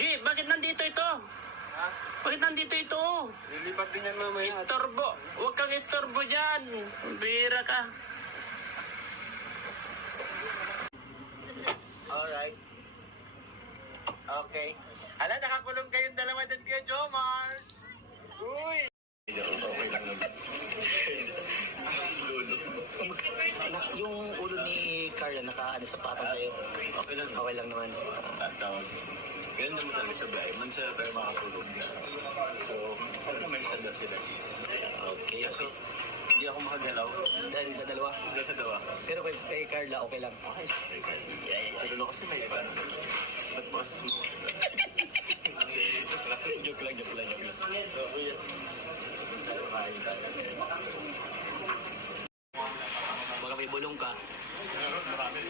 Gi, bakit nandito ito? Ha? Bakit nandito ito? Lilipat din yan mamaya. Istorbo. Huwag kang istorbo dyan. Bira ka. Alright. Okay. Hala, nakakulong kayong dalawa dyan kay Jomar. Uy! Okay lang naman. Yung ulo ni Carla nakaano sa patong sa'yo. Okay lang. Okay lang naman. Tawag. Ganun naman talaga sa biyahe. Man sila tayo makatulog. So, may sanda sila. Okay. So, hindi ako makagalaw. Dahil sa dalawa. Hanggang sa dawa. Pero kay Carla okay lang. Okay. Pero kasi may iba. Ba't boses mo? Joke lang. Baka may bulong ka. Marami.